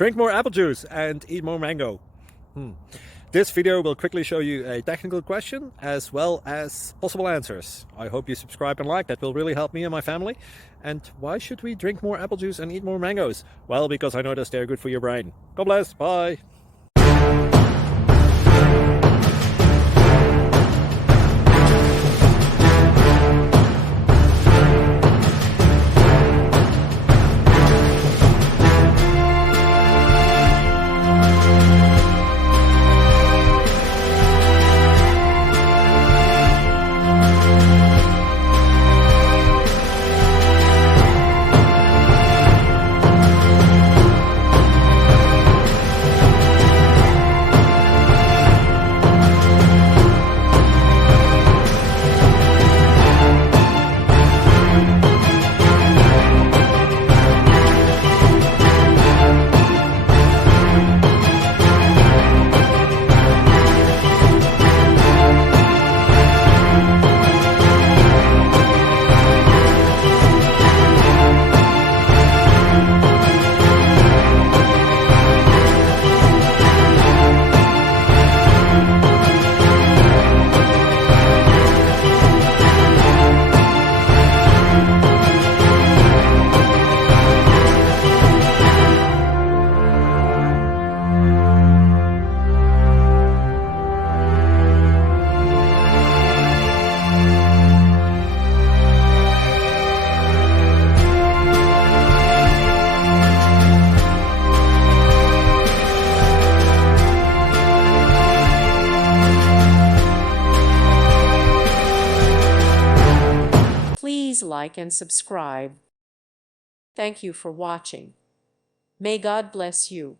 Drink more apple juice and eat more mango. This video will quickly show you a technical question as well as possible answers. I hope you subscribe and like, that will really help me and my family. And why should we drink more apple juice and eat more mangoes? Well, because I noticed they're good for your brain. God bless, bye. Please like and subscribe. Thank you for watching. May God bless you.